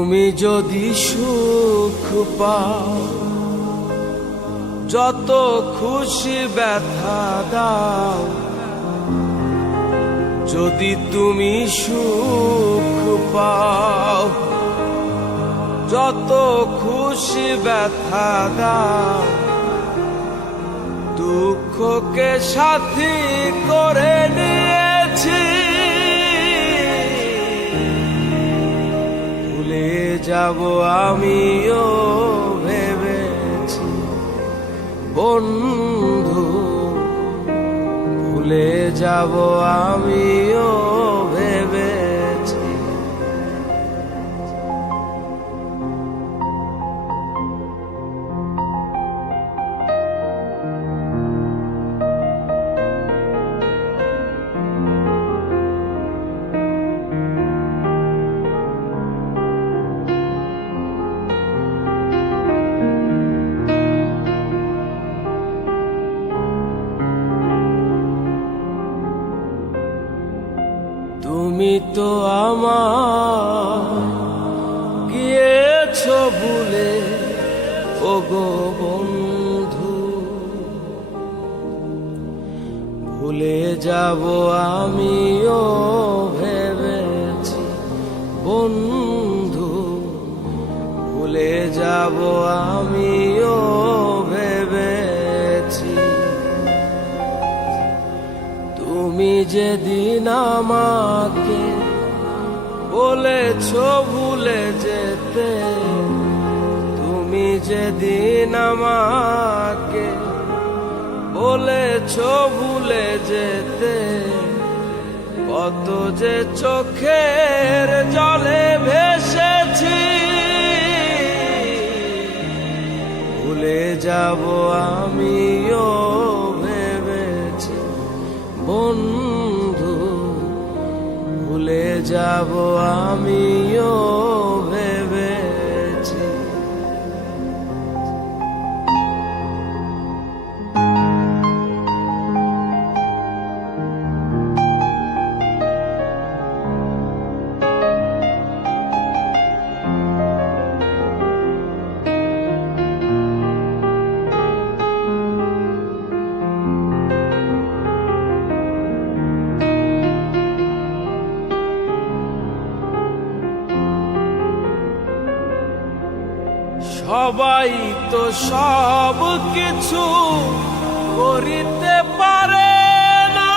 তুমি যদি সুখ পাও, যত খুশি ব্যথা দাও। যদি তুমি সুখ পাও, যত খুশি ব্যথা দাও। দুঃখকে সাথী করে নিয়েছি, ভুলে যাব আমিও ভেবেছি বন্ধু, ভুলে যাব আমিও ভেবেছি। তুমি তো আমার গিয়েছো ভুলে, ওগো বন্ধু, ভুলে যাব আমিও ভেবেছি বন্ধু, ভুলে যাব আমিও ভেবেছি। তুমি যেদিন আমাকে বলেছো ভুলে যেতে, তুমি যেদিন আমাকে বলেছো ভুলে যেতে, কত যে চোখের জলে ভেসেছি। ভুলে যাব আমিও ভেবেছি বন্ধু, ভুলে যাব আমিও ভেবেছি। সবাই তো সব কিছু করিতে পারে না,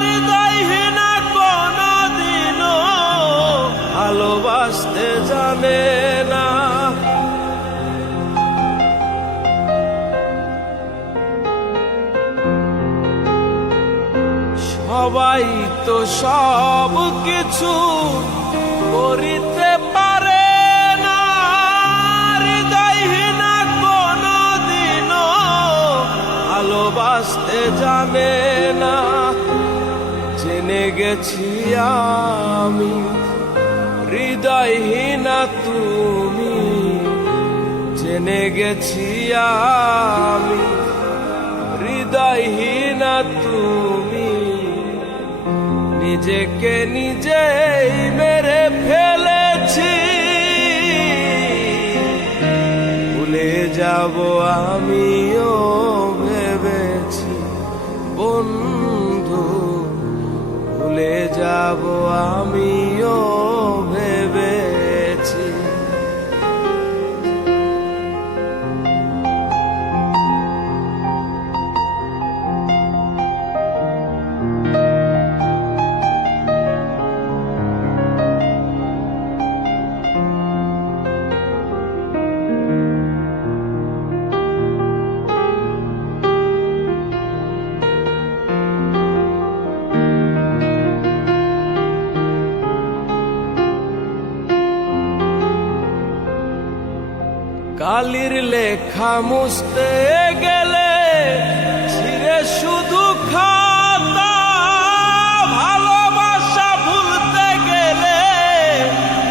হৃদয়হীনা কোনদিনও ভালোবাসতে জানে না। সবাই তো সব কিছু করিতে পারে, ভালোবাসতে জানে না। জেনে গেছি আমি হৃদয়হীনা তুমি, জেনে গেছি আমি হৃদয়হীনা তুমি। নিজেকে নিজেই মেরে ফেলেছি, ভুলে যাব আমিও ভেবেছি বন্ধু, ভুলে যাব আমিও ভেবেছি। কালির লেখা মুছতে গেলে ছিঁড়ে শুধু খাতা, ভালোবাসা ভুলতে গেলে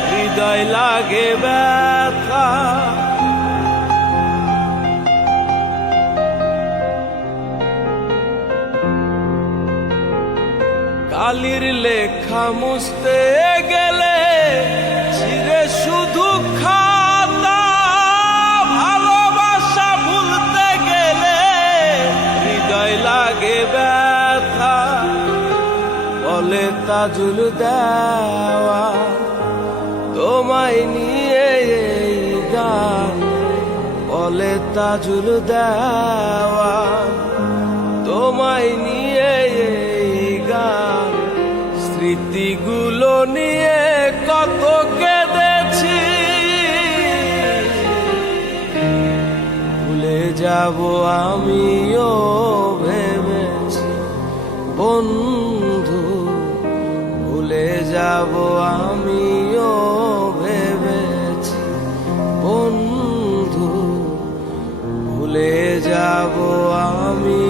হৃদয় লাগে ব্যথা। কালির লেখা মুছতে গেলে ছিঁড়ে তাজুল দেওয়া, তোমায় নিয়ে এই গান বলে তাজুল দেওয়া, তোমায় নিয়ে এই গান। স্মৃতিগুলো নিয়ে কত কেঁদেছি, ভুলে যাব আমিও ভেবেছি বন্ধু, ভুলে যাব আমিও ভেবেছি বন্ধু, ভুলে যাব আমি।